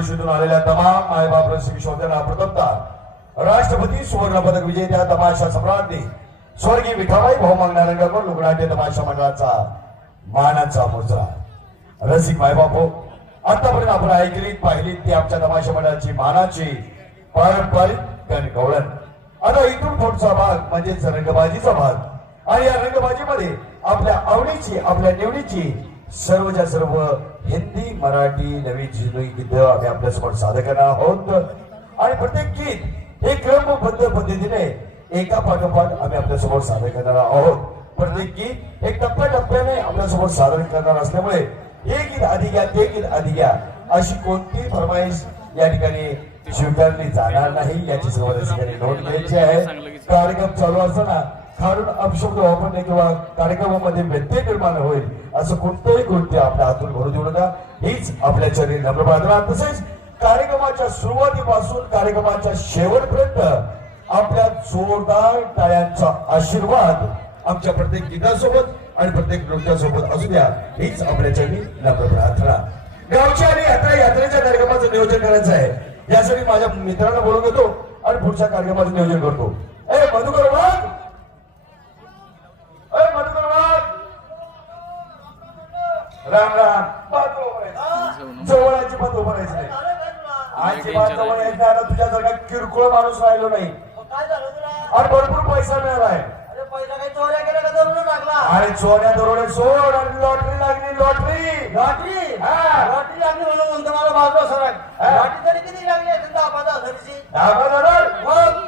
विश्वातून आलेल्या तमाम मायबाप रसिक शोधना प्रथमता राष्ट्रपती सुवर्ण पदक विजेत्या तमाशा सम्राज्ञी स्वर्गीय विठाबाई भाऊ मागणाऱ्यांकडून लुगनाट्य तमाशा मंडळाचा मानाचा मुद्रा रसिक मायबापो हो, आतापर्यंत आपण ऐकलीत पाहिलीत ती आमच्या तमाशा मंडळाची मानाची पारंपरिक कणकवळण आता इथून पुढचा भाग म्हणजेच रंगबाजीचा भाग. आणि या रंगबाजीमध्ये आपल्या आवडीची आपल्या निवडीची सर्वच्या सर्व हिंदी मराठी नवी जुनी गीत आम्ही आपल्यासमोर सादर करणार आहोत. आणि प्रत्येक गीत हे क्रमबद्ध पद्धतीने एका पाठोपाठ आम्ही आपल्यासमोर सादर करणार आहोत. प्रत्येक गीत एक टप्प्याटप्प्याने आपल्यासमोर सादर करणार असल्यामुळे हे गीत आधी घ्या ते गीत आधी घ्या अशी कोणती फरमाईश या ठिकाणी स्वीकारली जाणार नाही. याची सर्व ठिकाणी नोंद घ्यायची आहे. कार्यक्रम चालू असताना कारण अपशब्द वापरणे किंवा कार्यक्रमामध्ये व्यत्यय निर्माण होईल असं कोणतंही कृत्य आपल्या हातून घडू देऊ नका. हीच आपल्या चरणी नम्र प्रार्थना तसेच कार्यक्रमाच्या सुरुवातीपासून कार्यक्रमाच्या शेवटपर्यंत आपल्या जोरदार टाळ्यांचा आशीर्वाद आमच्या प्रत्येक गीतासोबत आणि प्रत्येक नृत्यासोबत असू द्या. हीच आपल्या चरणी नम्र प्रार्थना. गावच्या आणि यात्रा यात्रेच्या कार्यक्रमाचं नियोजन करायचं आहे. यासाठी माझ्या मित्रांना बोलून घेतो आणि पुढच्या कार्यक्रमाचं नियोजन करतो. ए मधुकर वाघ ए मधुकर वाघ राम राम. बात उभं राहायचं. जवळाची बात उभं राहायचं नाही. अजिबात जवळ यायचं. आता तुझ्यासारखा किरकोळ माणूस राहिलो नाही. काय झालं तुला? आणि भरपूर पैसा मिळालाय अरे पैसा काही चोऱ्या केल्या का? टाकला अरे चोऱ्या दरोडे सोड आणि लॉटरी लागली लॉटरी. लॉटरी? हा. लॉटरी लागली म्हणून म्हणतो मला बाजूला सरळ हा. लॉटरी तरी किती लागली असेल? दहा पाच हजारची. हजार?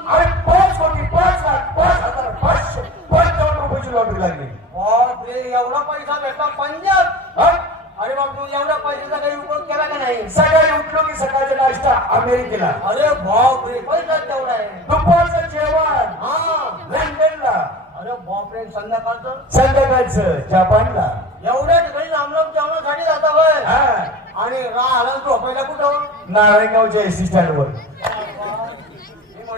अरे पाच कोटी पाच लाख पाच हजार पाचशे पाच लाख रुपयाची लॉटरी लागली. बापरे एवढा पैसा भेटला पंजाब? अरे बाप तू एवढ्या पैशाचा काही उपयोग केला का नाही? सकाळी उठलो की सकाळचा नाश्ता अमेरिकेला. अरे बापरे पैसा तेवढा आहे? दुपारचं जेवण. हा. लंडनला. अरे बापरे संध्याकाळचं? संध्याकाळचं जपानला. एवढ्या ठिकाणी लांब जेवणासाठी जाता होय? आणि राहायला झोपायला कुठं? नारायणगावच्या एस स्टँडवर.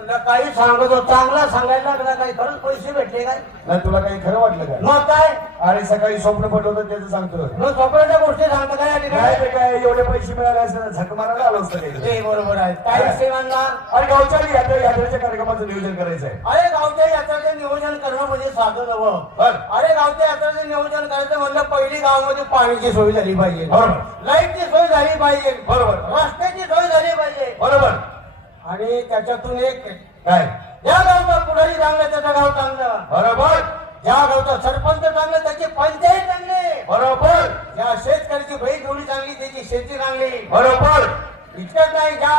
काही सांगत चांगला सांगायला लागला काही खरंच पैसे भेटले काय? नाही तुला काही खरं वाटलं का मग काय? अरे सकाळी स्वप्न पटवलं त्याचं सांगतो. मग स्वप्नाच्या गोष्टी सांगता काय या काय काय एवढे पैसे मिळाले असं झक मारायला आलो असतं काही ते बरोबर आहे. काय मानला आणि गावच्या यात्रा यात्रेच्या कार्यक्रमाचं नियोजन करायचं आहे अरे गावच्या यात्रेचे नियोजन करणं म्हणजे साधं नवं बर. अरे गावच्या यात्रेचे नियोजन करायचं म्हणलं पहिली गावामध्ये पाण्याची सोय झाली पाहिजे. बरोबर. लाईटची सोय झाली पाहिजे. बरोबर. रस्त्याची सोय झाली पाहिजे. बरोबर. आणि त्याच्यातून एक काय? या गावचा पुढारी चांगला त्याचं गाव चांगलं. बरोबर. ज्या गावचा सरपंच चांगलं त्याची पंचायत चांगली. बरोबर. ज्या शेतकऱ्याची बैल जोडी चांगली त्याची शेती चांगली. बरोबर. इतकंच नाही ज्या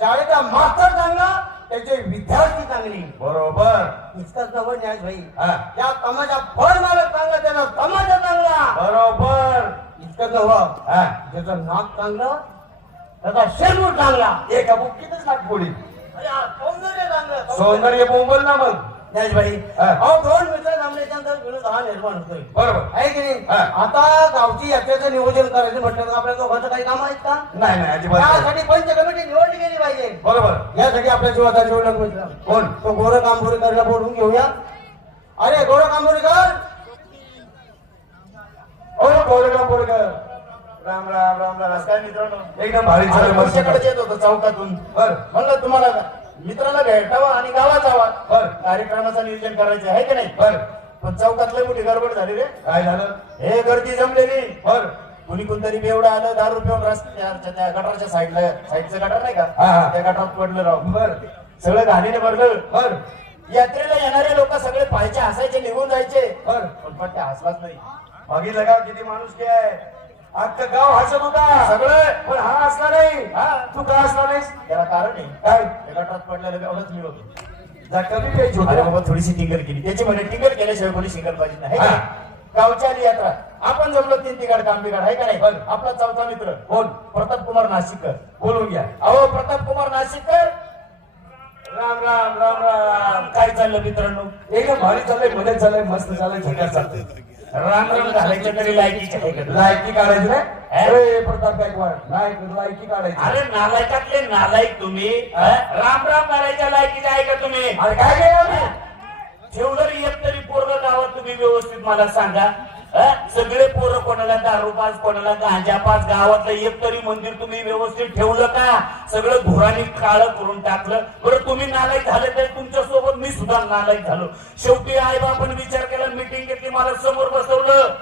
शाळेचा मास्तर चांगला त्याचे विद्यार्थी चांगली. बरोबर. इतकंच नवं न्याय भाई हा. या तमाशा फळ मालक चांगला त्याचा तमाशा चांगला. बरोबर. इतकंच नवं हा. त्याचं नाक चांगलं त्याचा शेणूर चांगला. एका बुक्कीतच नागपुडी अरे हा सौंदर्य चांगलं सौंदर्य. बोंबल ना मग. हा. अहो दोन मित्र जमल्याच्यानंतर विरोध हा निर्माण होतोय बरोबर. आहे की नाही? हा. आता गावची यात्रेचं नियोजन करायचं म्हटलं तर आपल्या दोघांचं काही काम आहेत का? नाही नाही अजिबात नाही. त्यासाठी पंच कमिटी निवडली गेली पाहिजे. बरोबर. यासाठी आपल्या जीवाचा जीवलग मित्र कोण? तो गोर कांबोरीकरला बोलून घेऊया. अरे गोर कांबोरीकर ओ गोरेगाव गोरेगाव राम राम राम राम. काय मित्रांनो. एकदम भारी झालं मस्त. तुमच्याकडे येत होतो चौकातून. बर. म्हणलं तुम्हाला मित्राला भेटावा आणि गावात जावा बर. कार्यक्रमाचं नियोजन करायचं आहे की नाही? बर. पण चौकात लय मोठी गडबड झाली रे. काय झालं? हे गर्दी जमलेली. बर. कुणी कोणतरी बेवडा आलं दारू पिऊन रस्त्याच्या त्या गटारच्या साईडला साईडचं गटार नाही का? हा, हा. त्या गटारात पडलं राव. बर. सगळं घाणीने भरलं. बर. यात्रेला येणारे लोक सगळे पाहायचे हसायचे निघून जायचे. बर. पण पण ते हसलाच नाही. बघितलं का किती माणूस की आहे? अख्खं गाव हसत होता सगळं? पण हा असला नाही. हा. तू का असला नाहीस? त्याला कारण आहे. काय? गटारात पडलेलं एवढंच मी होतो कमी प्यायची अरे होती बाबा थोडीशी टिंगल केली. त्याची म्हणे टिंगल केल्याशिवाय कोणी सिंगल पाहिजे नाही. हा. गावच्या आली यात्रा. आपण जमलो तीन तिघाड काम बिघाड आहे का नाही? बरं. आपला चौथा मित्र. कोण प्रताप कुमार नाशिककर. बोलून घ्या. अहो प्रताप कुमार नाशिककर. राम राम राम राम. काय चाललं मित्रांनो? एकदम भारी चाललंयमध्ये चाललंय मस्त चाललंय झकास चालतंय. राम राम घालायचं तरी लायकीचे आहे का? लायकी काढायची अरे प्रताप गायकवाड लायक लायकी काढायची अरे नालायकातले नालायक तुम्ही हा? राम राम करायच्या लायकीचे आहे का तुम्ही अरे काय काय आम्ही? ठेवलं एक तरी पोरग गावात तुम्ही व्यवस्थित मला सांगा? सगळे पोरं कोणाला दारू पाच कोणाला गांजा पाच गावातलं एक तरी मंदिर तुम्ही व्यवस्थित ठेवलं का? सगळं धुराने काळं करून टाकलं. बरं तुम्ही नालायक झाले तर तुमच्यासोबत मी सुद्धा नालायक झालो. शेवटी आई बापाने विचार केला मिटिंग घेतली मला समोर बसवलं.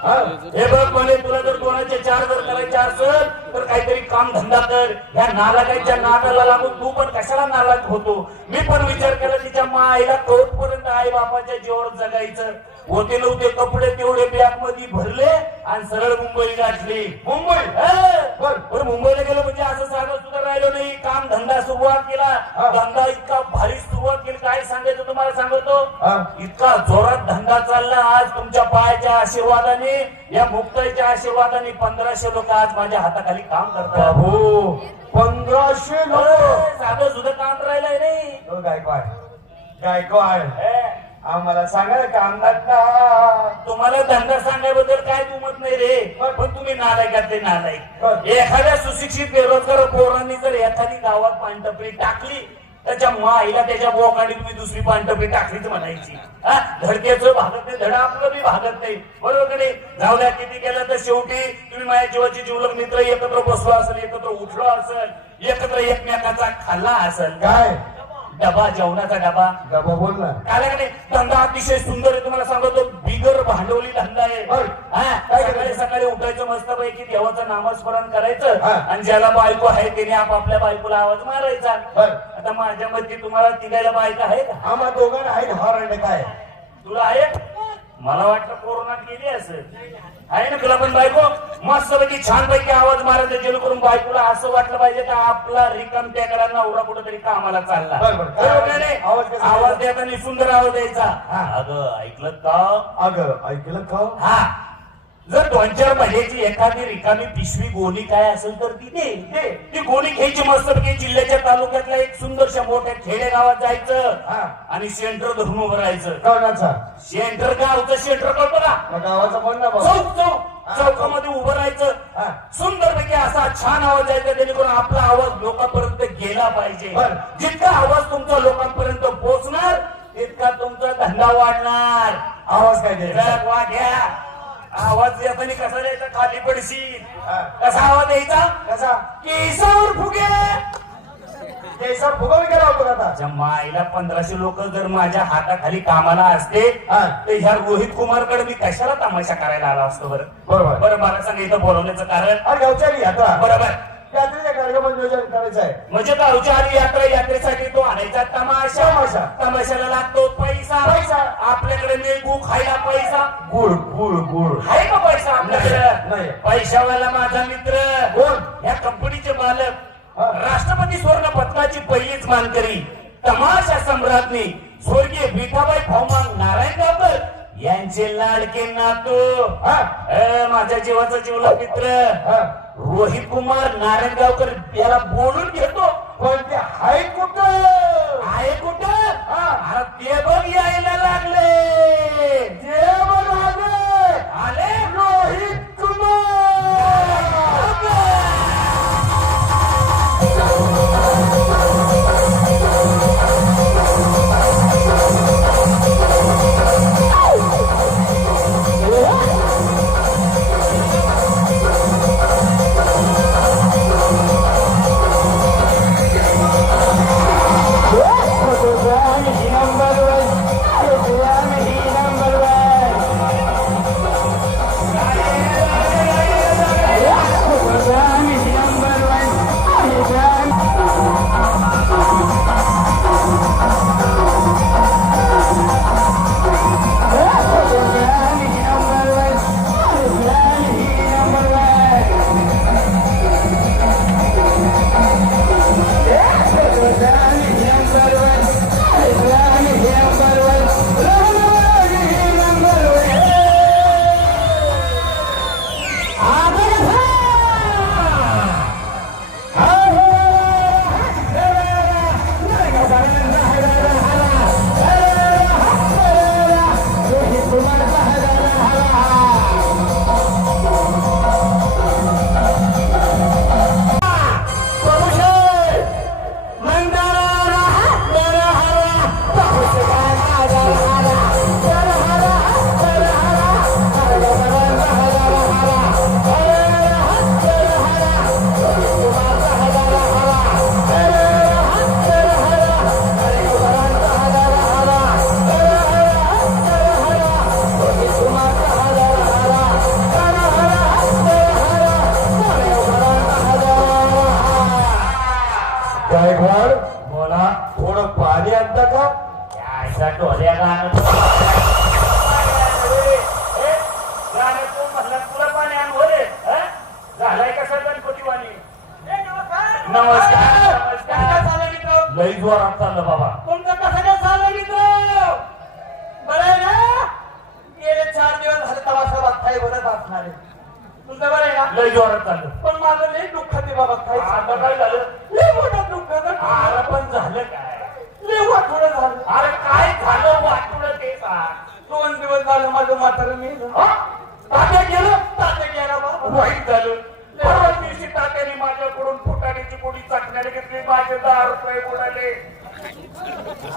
हे? बघ म्हणे तुला जर दोनाचे चार जर करायचे असेल तर काहीतरी काम धंदा कर. ह्या नालायकाच्या नादाला लागून तू पण कशाला नालायक होतो? मी पण विचार केला तिच्या माईला कौट पर्यंत आई बापाच्या जीवावर जगायचं. होते नव्हते कपडे तेवढे बॅगमध्ये भरले आणि सरळ मुंबई गाठली. मुंबई मुंबईला गेलो म्हणजे असं सांगत सुद्धा राहिलो नाही. काम धंदा सुरुवात केला. धंदा इतका भारी सुरुवात केली. काय सांगायचं तुम्हाला सांगतो? हा. इतका जोरात धंदा चालला आज तुमच्या पायाच्या आशीर्वादाने. या मुक्ताईच्या आशीर्वादाने पंधराशे लोक आज माझ्या हाताखाली काम करतात. बाबू पंधराशे लोक. साधं सुद्धा काम राहिलंय नाही. हो, गायकवाड. गायकवाड. आम्हाला सांगा काम तुम्हाला धंदा सांगायबद्दल काय दुमत नाही रे. पण तुम्ही नालायकातले नालायक. एखाद्या सुशिक्षित बेरोजगार पोरांनी जर एखादी गावात पानटपरी टाकली त्याच्या माईला त्याच्या बोकाडी तुम्ही दुसरी पानटपरी टाकलीच म्हणायची. हा? धडक्याचं भागत नाही धडा आपलं बी भागत नाही. बरोबर का नाही? द्या किती केलं तर शेवटी तुम्ही माझ्या जीवाचे जीवलग मित्र एकत्र बसलो असेल एकत्र उठलो असेल एकत्र एकमेकाचा खाल्ला असेल. काय? डबा जेवणाचा डबा. डबा बोल ना. काय नाही? धंदा अतिशय सुंदर आहे तुम्हाला सांगतो. बिगर भांडवली धंदा आहे. हा, सकाळी सकाळी उठायचं मस्त पैकी देवाचं नामस्मरण करायचं. हा. आणि ज्याला बायको आहे त्याने आपापल्या बायकोला आवाज मारायचा. आता माझ्या मध्ये तुम्हाला तिघायला बायका आहे का आम्हा दोघांना आहेत हॉरंड काय? तुला आहे मला वाटलं कोरोनात गेली असेल. आहे ना तुला पण बायको? मस्त पैकी छान पैकी आवाज मारायचा जेणेकरून बायकोला असं वाटलं पाहिजे का आपला रिकाम त्याकडा नवरा कुठेतरी कामाला चालला. बरं, बरं. बरोबर का नाही? आवाज कसा आवाज देताना सुंदर आवाज द्यायचा. अगं ऐकलं का? अगं ऐकलं का? हा. जर दोन चार महिन्याची एखादी रिकामी पिशवी गोणी काय असेल तर ती दे दे. ती गोणी घ्यायची मस्त जिल्ह्याच्या तालुक्यातल्या एक सुंदरशा मोठ्या खेडेगावात जायचं. हा. आणि सेंटर धरून उभं राहायचं. कळण्याचा सेंटर गावचं सेंटर कळतो का गावाचा भाऊ चौक चौक. चौकामध्ये उभं राहायचं. सुंदरपैकी असा छान आवाज यायचा जेणेकरून आपला आवाज लोकांपर्यंत गेला पाहिजे. जितका आवाज तुमचा लोकांपर्यंत पोहोचणार तितका तुमचा धंदा वाढणार. आवाज काय वाघ्या आवाज येताना कसा द्यायचा खाली पडशील. हा. कसा आवाज द्यायचा? कसा? केसावर फुगे. केसर फुगवून गेला होतो आता? माईला पंधराशे लोक जर माझ्या हाताखाली कामाला असते. तर ह्या रोहित कुमारकडे मी कशाला तमाशा करायला आला असतो बरं? बरोबर. बरं मला सांग इथं बोलवण्याचं कारण? यात्रा बरोबर. यात्रेच्या कार्यक्रम नियोजन करायचं आहे म्हणजे गावच्या आली यात्रा यात्रेसाठी तो आणायचा तमाशा तमाशा. तमाशाला लागतो पैसा पैसा. आपल्याकडे मेघू खायला पैसा गुळ गुळ गुळ आहे का पैसा नाही. पैशावाला माझा मित्र कोण? या कंपनीचे मालक हा. राष्ट्रपती स्वर्ण पदकाची पहिलीच मानकरी तमाशा सम्राज्ञी स्वर्गीय विठाबाई फौमांग नारायण गावकर यांचे लाडके नातू हा. अ, माझ्या जीवाचा जीवला मित्र हा. रोहित कुमार नारायण गावकर याला बोलून घेतो. पण ते हाय कुठं? आहे कुठं? अरे ते बघ यायला असणार आहे तुमचं बरं आहे ना लई जोरात चाललं. पण माझं लई दुःख ते बाबा. काही आता काय झालं? मोठं दुःख अरे पण झालं काय? लई वाटवलं झालं. अरे काय झालं वाटलं ते सांग. दोन दिवस झालं माझं म्हातारं मी हा? तात्या गेलं? तात्या गेला बाबा वाईट झालं. परवा दिवशी तात्याने माझ्याकडून फुटाण्याची गोडी चाकण्याने घेतली. माझे दहा रुपये बुडाले.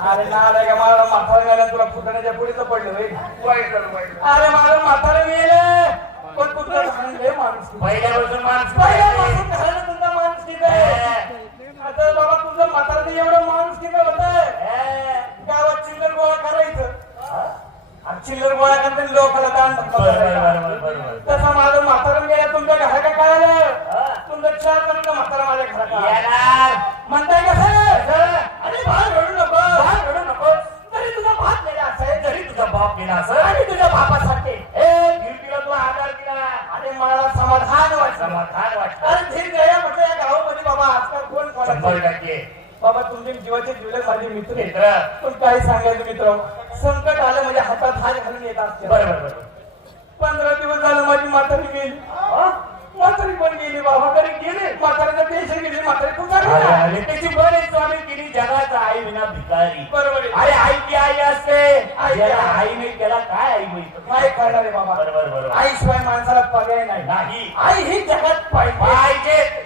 अरे नाला का मला म्हातारं गेला तुला फुटण्याच्या पुढेच पडलं होय. वाईट झालं वाईट झालं. अरे माझं म्हातारं मेलं. पण तुमचं झालं लय माणूस पहिल्यापासून माणूस पहिल्यापासून तुमचा माणूस किती आता बाबा तुझं म्हातारं एवढं माणूस किती होत गावात चिल्लर गोळा करायचं. आणि चिल्लर गोळा करताना लोकांना दान. तसं माझं म्हातारं गेलं तुमच्या घरा का काय आलं? तुमचं चार जणांचं म्हातारं माझ्या घरात आलं. येणार. म्हणताय कसं अरे बाहेर रडू नको बाहेर रडू नकोस. तरी तुझा भात गेला असेल जरी तुझा बाप गेला असं आणि तुझ्या बापासाठी ए ड्युटीला तुला आधार दिला अरे मला समाधान वाटलं समाधान वाटतं अरे ठीक आहे म्हटलं या गावामध्ये बाबा आजकाल कोण शंभर कोणाचं टक्के बाबा तुमचे जीवाचे जीवलग माझे मित्र पण काय सांगायचं मित्र संकट आलं म्हणजे हातात हात घालून येत असते. बरं बरं बरं. पंधरा दिवस झालं माझी म्हातारी गेली. म्हातारी पण गेली बाबा. तरी गेली. म्हातारीचं टेन्शन गेली. म्हातारी गेली? अरे त्याची बरेच स्वामी. केली जगाचा आई विना भिकारी. बरोबर. अरे आई ती आई असते. आई ज्याला. आई. नाही त्याला काय आई मिळतं काय करणार आहे बाबा? बरोबर बरोबर आईशिवाय माणसाला पर्याय नाही. नाही. आई ही जगात पाहिजे.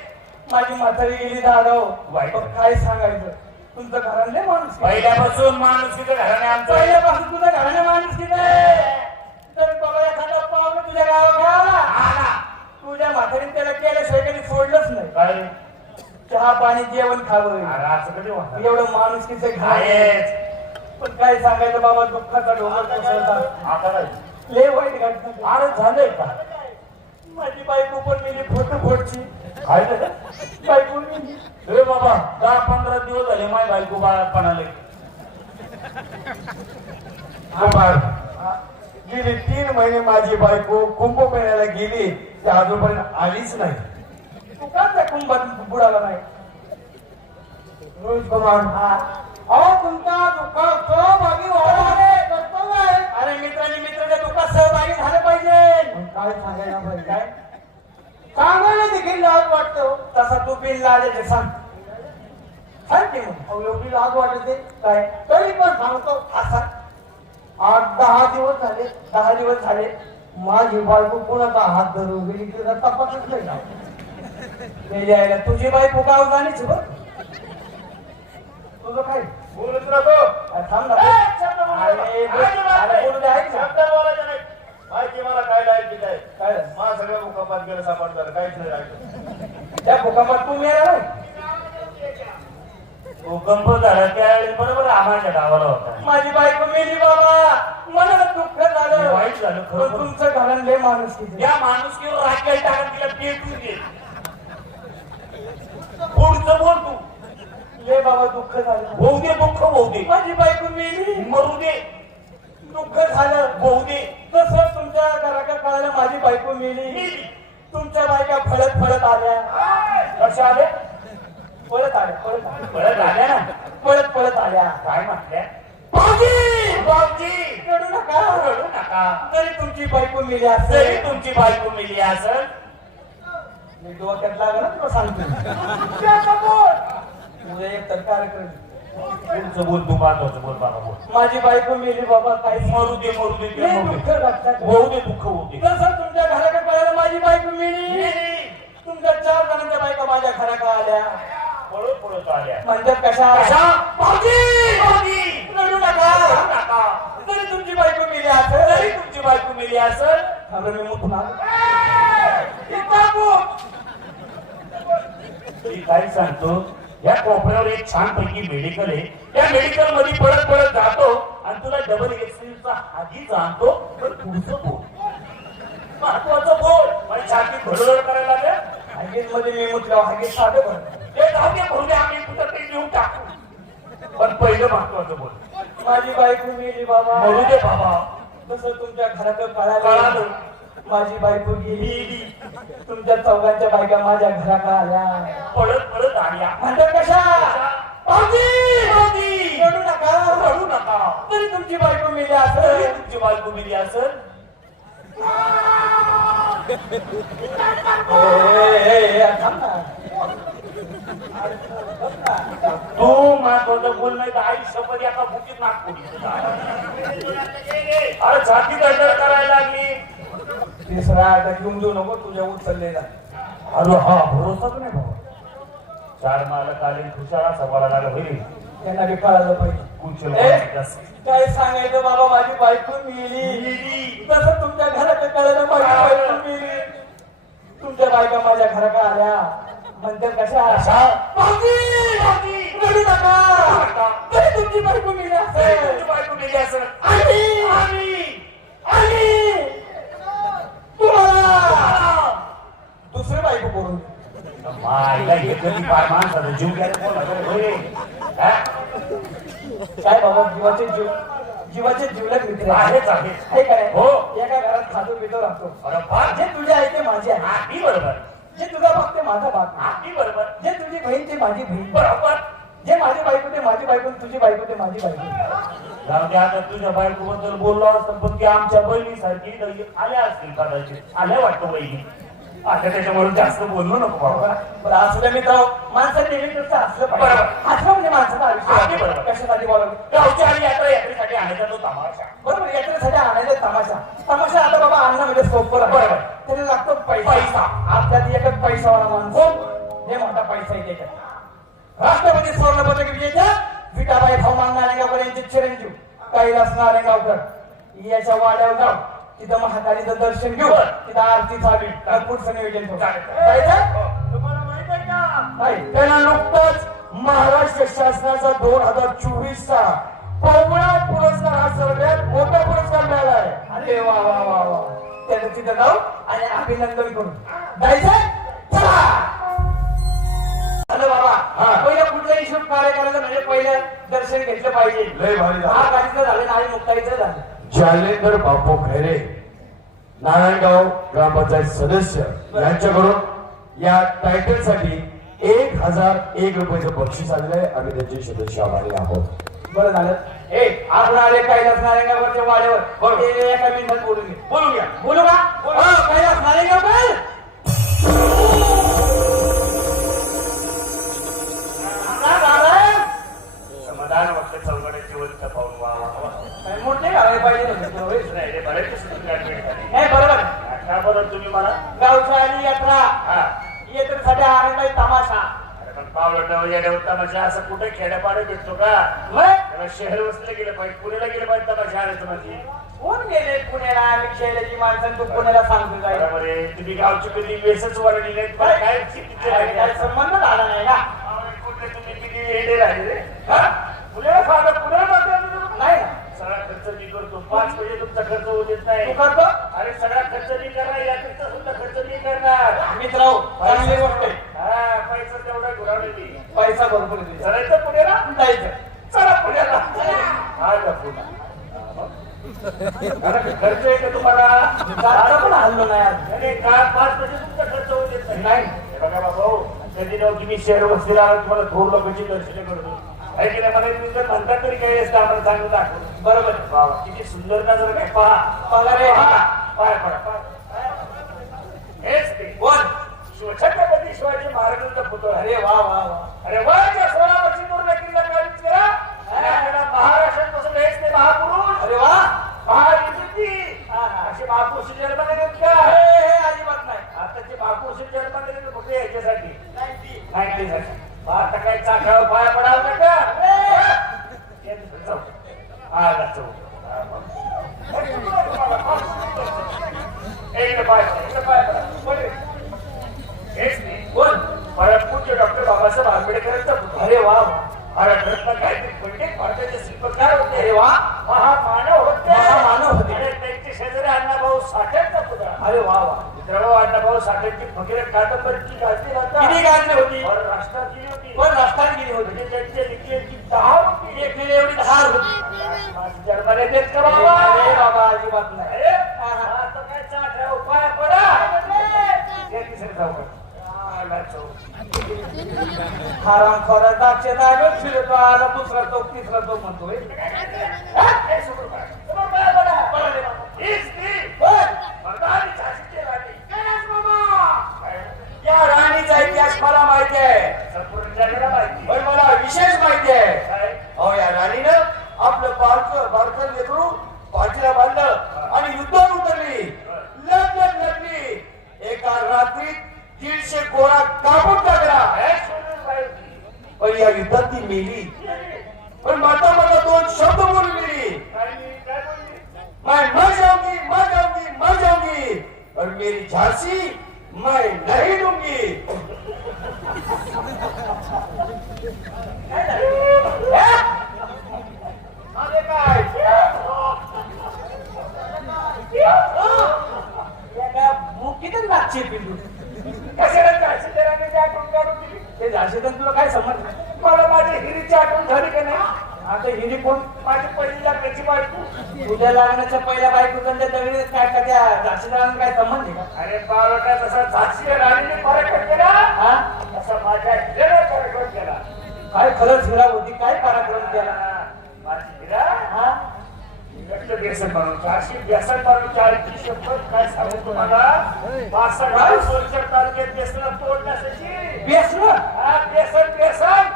माझी म्हातारी गेली वाईट. पण काय सांगायचं? तुमचं घरातले माणूस किती? पहिल्यापासून माणूस तिथं घराने आमचं पहिल्यापासून तुझं घराने माणूस किती तर बाबा एखादा पावलं तुझ्या गावात आला. तुझ्या म्हातारीने त्याला केल्याशिवाय कधी सोडलंच नाही? चहा पाणी जेवण खावं असं कधी? एवढं माणूस किती आहेच. पण काय सांगायचं बाबा दुःखाचा डोंगर कोसळता? लय वाईट घटना अरे झालंय का माझी बायको पण मेली फोटो फोटची बायको अरे बाबा दहा पंधरा दिवस झाले माय बायको बाळापणाले कुमार गेली तीन महिने माझी बायको कुंभमेळ्याला गेली ती अजूनपर्यंत आलीच नाही. तू का त्या कुंभात बुडाला नाही? हा. अहो तुमचा दुःखात सहभागी अरे मित्रांनी मित्राच्या दुःखात सहभागी झाले पाहिजे. काय सांगायला पाहिजे? सांगायला देखील लाज वाटते हो. तसा तू बिल लाजायचे सांग. सांग की मग. अहो, एवढी लाज वाटते काय? तरी पण सांगतो. असा आठ दहा दिवस झाले. दहा दिवस झाले. माझी बायको कोणाचा हात धरून गेली तिचा तपासच नाही ना. यायला. तुझी बायको गाव जाणीच बघ तुझं काय? बोलत राहतो. थांब ना. अरे बोल-. माहिती मला काय लायकी काय काय? मला सगळं मुखापात गेलं सापड झालं काहीच नाही राहिलं. त्या भूकंपात तू मेला नाही भूकंप झाला त्यावेळेस बरोबर आम्हाला गावाला होता. माझी बायको मेली बाबा. मला दुःख झालं. वाईट झालं, खरं पण तुमचं घरात लय माणूस या माणुसकीवर राखेल टाकत तिला पेटून दे. पुढचं बोल तू. लय बाबा दुःख झालं. होऊ दे दुःख होऊ दे. माझी बायको मेली. मरू दे. दुःख झालं. होऊ दे. तसं तुमच्या घराकडे कळालं माझी बायको मेली मेली. तुमच्या बायका फळत फळत आल्या. कशा आले पळत आल्या पळत आल्या. बरं झाल्या ना? पळत पळत आल्या. काय म्हटल्या? भाऊजी! बाबजी रडू नका. रडू नका. तरी तुमची बायको मेली असेल. तुमची बायको मिली असेल. मी डोक्यात लागला तुला सांगतो. उद्या एक तर कार्यक्रम. पुढचं बोल तू महत्वाचं बोल बाबा बोल. माझी बायको मेली बाबा काय मरू दे मरू दे ते लय मरू दुःख दे लागतात होऊ दे दुःख होऊ दे. तसं तुमच्या घराकडे कळालं माझी बायको मेली. तुमच्या चार जणांच्या बायका माझ्या घराकडे आल्या. पळत पळत आल्या. म्हणतात कशा? कशा? भाऊजी! भाऊजी! रडू रडू नका. नका तरी तुमची बायको मेली जरी असेल तुमची बायको मिली असेल. थांबा मी मुठ मार मी काय सांगतो? या कोपऱ्यावर एक छान पैकी मेडिकल आहे. त्या मेडिकलमध्ये पळत पळत जातो आणि तुला डबल एक्सरेचा आधीच आणतो पण पुढचं बोल. महत्वाचं बोल. माझी छाती भरभर करायला लागेल. हागीजमध्ये मी म्हटलं हागीज साधं भर ते जाऊ दे भरू दे आम्ही कुठं तरी नेऊन टाकू. पण पहिलं महत्वाचं बोल. माझी बायको मेली बाबा. म्हणू दे बाबा. तसं तुमच्या घरात कळालं. माझी बायको गेली. तुमच्या चौघांच्या बायका माझ्या घरात आल्या. पळत पळत आल्या. म्हणतात कशा? पावती! पावती! रडू नका. रडू नका. तरी तुमची बायको मेली तरी असं तुमची बायको मिली असेल. तू महत्वाचं बोल नाही तर आयुष्यभर एका बुकीत नागपुडी अरे छाती दडदड करायला लागली. तिसरा आता घेऊन देऊ नको तुझ्या उचललेला. अरे हा भरोसाच नाही बाबा. चार मालक आले खुशाला सभाला लागला होईल. त्यांना बी कळालं पाहिजे. काय सांगायचं बाबा माझी बायको मिली. तसं तुमच्या घरात कळलं माझी बायको मिली. तुमच्या बायका माझ्या घरात आल्या. म्हणतात कशा! रडू नका. तरी तुमची बायको मिली असेल. तुमची बायको मिली असेल. आणि दुसरी बायको करून. मायला पाय माणसाचा जीव घ्यायला कोण असेल होय? हा? काय बाबा जीवाचे जीव जीवाचे जीवलग मित्र आहेच आहेच हे काय? हो. एका घरात खातो पितो राहतो. बरं फार जे तुझे आहे ते माझे आहे. अगदी बरोबर. जे तुझा बाप ते माझा बाप अगदी बरोबर. जे तुझी बहीण ते माझी बहीण बरोबर. जे माझी बायको ते माझी बायको तुझी बायको ते माझी बायको. जाऊ दे आता तुझ्या बायको बद्दल बोललो असतं पण ती आमच्या बहिणीसारखी इथं आल्या असतील कदाचित. आल्या वाटतं बहिणी. आता त्याच्यामुळे जास्त बोललो नको बाबा. बरं असू मित्र. माणसाने नेहमी पाहिजे. बरोबर. हसलं म्हणजे माणसाचं आयुष्य बरोबर. कशासाठी बोलावं? गावची आणि यात्रा यात्रेसाठी आणायचा तो तमाशा. बरोबर यात्रेसाठी आणायचा तमाशा. तमाशा आता बाबा आणणं म्हणजे सोपं. बरोबर. त्याला लागतो पैसा. पैसा. आपल्यात एकच पैसावाला माणूस. हे मोठा पैसा आहे त्याच्यात. राष्ट्रपती सुवर्ण पदक विजेत्या विटाबाई भाऊमान नारायणगावकर यांचे चिरंजीव कैलास नारायणगावकर. याच्या वाड्यावर जाऊ तिथं महाकालीचं दर्शन घेऊ तिथं आरती चालू आणि पुढचं नियोजन. त्यांना नुकताच महाराष्ट्र शासनाचा दोन हजार चोवीस चा पवळा पुरस्कार हा सर्वात मोठा पुरस्कार मिळाला आहे. अरे वा वा वा वा. त्याचं तिथं जाऊ आणि अभिनंदन करू जायचं? पहिलं कुठलाही शुभ कार्य करायचं म्हणजे पहिलं दर्शन घेतलं पाहिजे. लय भारी झालं. हा गाडीचं झालं आणि मुक्ताईचं झालं. जालेंदर बापू खैरे नारायणगाव ग्रामपंचायत सदस्य. यांच्याकडून या टायटलसाठी एक हजार एक रुपयाचं बक्षीस आलेलं आहे. आम्ही त्याचे सदस्य आभारी आहोत. बरं झालं. ए आपण आले कैलास नारायणगावच्या वाड्यावर. ते एका मिनिटात बोलून घे. बोलू घ्या. बोलू का? हो, कैलास नारायणगावकर समाधान वाटतं चौघड्याची वरचं पाहून वा. वा वा. काय मोठे पाहिजे होते. तुला, होय? नाही रे बरेच सुंदर गाडगे झाले. नाही बरोबर. तुम्ही मला गावची आली यात्रा. हा. यात्रेसाठी आनंद तमाशा. अरे पण पावलं तमाशा असं कुठे खेड्यापाड्यात भेटतो का? मग? त्याला शहर वसलं गेलं पाहिजे पुण्याला गेलं पाहिजे तमाशा आणायचं माझी. कोण गेले पुण्याला? खेळल्याची माणसं तू पुण्याला सांगतो काय? बरोबर आहे. तुम्ही गावची कधी वेसच वरली नाही काय? असं. संबंध झाला नाही ना? कुठे तुम्ही किती हेडे राहिले रे? हा? पुण्याला सांगा पुण्याला नाही. ना सगळा खर्च मी करतो. पाच पैसे तुमचा खर्च होऊ देत तू नाही करतो? अरे सगळा खर्च मी करणार यात्रेचा सुद्धा खर्च मी करणार. आम्हीच राहू. चांगली गोष्ट आहे. हा पैसा तेवढा घुरावले मी. पैसा भरपूर आहे. तुझा. चलायचं पुण्याला जायचं. चला पुण्याला हा का खर्च आहे का तुम्हाला. जाता पण हल्लो नाही आज. नाही काय पाच पैसे तुमचा खर्च होऊ देत नाही. नाही. हे बघा बाबा हो कधी की मी शहर वस्तीला आलो तुम्हाला थोर लोकांची दर्शने करतो. आहे की नाही मला तुम्ही जर तरी काही असतं आम्हाला चांगलं दाखवतो बरोबर? वा वा, किती सुंदर ना जरा काय? पहा. पहा रे. पहा. पाय पडा पाय हेच ते. कोण छत्रपती शिवाजी महाराजांचा पुतळा. आहे. अरे वा वा वा अरे वयाच्या सोळा वर्षी पूर्ण किल्ला काढून महाराष्ट्रापासून हेच ते महापुरुष. अरे वा महायुती. असे महापुरुष येतात हे, का? हे अजिबात नाही. आताचे महापुरुष येतात फक्त याच्यासाठी नाही साठी. आता काय चाकावर पाया पडावं नका पाय पाय. हेच नाही कोण परमपूज्य डॉक्टर बाबासाहेब आंबेडकरांचा. अरे वा. भारतरत्न काहीतरी पंडित भारताचे शिल्पकार होते अरे वा महामानव होते महामानव होते. आणि त्यांचे शेजारी अण्णाभाऊ साठेंचा पुतळा अरे वा वा मित्रांनो अण्णाभाऊ साठेंची फकीर कादंबरीची गाजली किती गाजली होती? और राष्ट्रात गेली होती कोण राजस्थान गेली होती म्हणजे त्यांच्या लिखितेची दहा एकली एवढी धार होती माझी जन्माला देत का बाबा अरे बाबा अजिबात नाही अरे, आता काय चाट आहे, उपाय पडा ते तिसरे चौकट. आला चौक. खोरा दागचे दाग फिरतो आला दुसरा चौक तिसरा चौक म्हणतोय या राणीचा इतिहास मला माहिती आहे. पण मला विशेष माहिती आहे. अहो या राणीनं आपलं बारक बारकं लेकरू पाठीला बांधलं आणि युद्धात उतरली. लग्न लढली एका रात्रीत दीडशे गोळा कापून टाकला. हे पण या युद्धात ती मेली पण माता मला दोन शब्द बोलून मेली काय मी- काय बोलली? मैं मर जाऊंगी मर जाऊंगी मर जाऊंगी और मेरी झांसी मैं नहीं दूंगी? किती नागचे पिंडू कशाला झाशीच्या राणीची आठवण काढून दिली? ते झाशीतून तुला काय समज मला माझ्या हिरीची आठवण झाली का नाही? आता हिरी कोण? माझी पहिली लग्नाची बायको. उद्या लागण्याच्या पहिल्या बायको दगडी काय का त्या झाशीला काय संबंध आहे का? अरे बारोटा तसा झाशी राणीने फरक केला. हा? तसा माझ्या हिऱ्याने फरक केला. काय खरंच हिरा होती? काय पराक्रम केला? एकटं व्यसन बनवतो अशी व्यसन बनवून चाळीस शपथ काय सांगू तुम्हाला पासष्ट वर्ष तालुक्यात व्यसन तोडण्यासाठी बेसन हा व्यसन व्यसन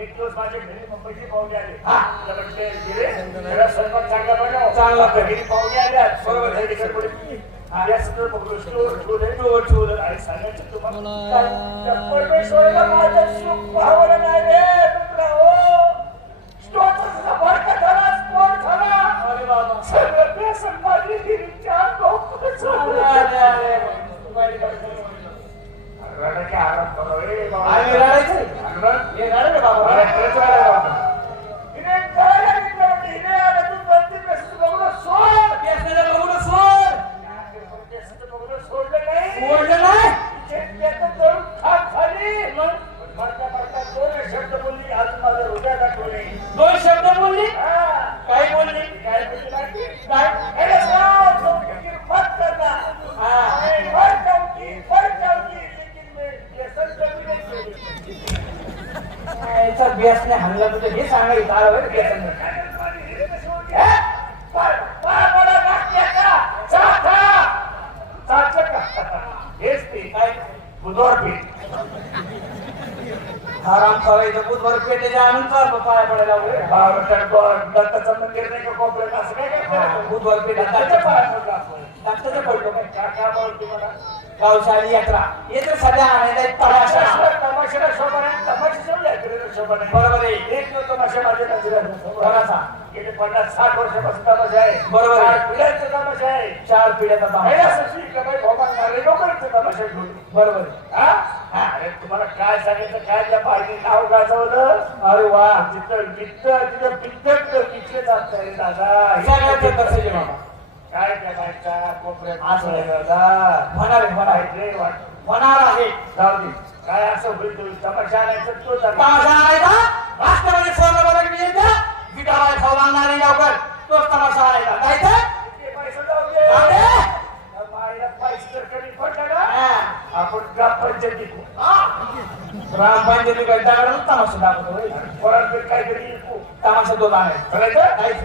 एक दिवस माझ्या घरी मुंबईचे पाहुणे आले हा. म्हटले, "गिरे, जरा स्वयंपाक चांगला बनव." चांगला. घरी पाहुणे आल्यात बरोबर. घरी होती. गॅसवर पकडून स्टोर ठेवलं, ठेवलं. आणि सांगायचं तुम्हाला परमेश्वराला माझं सुख भावलं नाही रे, मित्रा, हो. स्टोरचा सुद्धा भडका झाला, स्फोट झाला. अरे बाबा सगळं व्यसन माझी हिरीच्या डोक्यात झालं. अरे, अरे. रडायचे आराम करा, रे बाबा. आम्ही रडायचं रडलं? हे रडा रे बाबा मला खरंच रडायला वाटलं. हिने काय सांगितलं होतं? हिने आला तू प्रत्येक वेळेस बघून सोड. बेसनाला बघून सोड त्याचं बघून सोडलं नाही. सोडलं नाही तिचे त्याचं जळून खाक झाली. पण मरता मरता दोन शब्द बोलली, अजून माझ्या हृदयात आठवणी. दोन शब्द बोलली हा. काय बोलली काय बोलली माहिती? काय अरे साहब, तुम फिक्र मत करना. हा. मैं मर जाऊंगी, मर जाऊंगी, लेकिन मैं व्यसन कभी नहीं छोड़ूंगी. याचा बेसने हाणला तुझं हे सांगायचं आलं बरं बेसन माझी हिरी कशी होती? हे? पाय- पाय पडा नाट्याचा. चाचा. चाचा का? हेच ते. काय बुधवार पीठ. करायचं बुधवार पेटेच्या आणून चालतो पाया पडायला दत्ताचं मंदिर नाही का असं काय काय? बुधवार पेठेत दत्ताच्या पाया पडलं. दत्ताचं पडलो काय बोलतो मला. गावशाली यात्रा येतो सध्या आणायला एक तमाशा तमाशा- तमाशाला शोभा नाही, तमाशा समजा, यात्रेला शोभा नाही. बरोबर आहे एक दिवस तमाशा माझ्या नजरेत. कोणाचा? गेले पन्नास साठ वर्षापासून तमाशा आहे बरोबर आहे. साठ पिढ्यांचा तमाशा आहे चार पिढ्याचा हे तमाशा असं शिकलं पाहिजे, भोपाळ मारले, लोकांचं तमाशा घेऊन. बरोबर आहे हा? हा, अरे तुम्हाला काय सांगायचं काय त्या पार्टी नाव गाजवलं अरे वा तिथं तिथं तिथं बिद्दत तिथे जात दादा काय त्या बायका कोपऱ्यात असं आहे. दादा होणार आहे होणार आहे काय रे वाट. होणार आहे. जाऊ दे. काय असं होईल तो तमाशा आणायचं तो तमाशा. तमाशा आणायचा राष्ट्रवादी स्वर्ण पदक मिळेल गिटाबाई खाऊ लागणारे गावकर तोच तमाशा पडले ना, हा. आपण ग्रामपंचायती दगडाला तमाशा दाखवतो काहीतरी. तमाशा तो आणायचा. करायचं?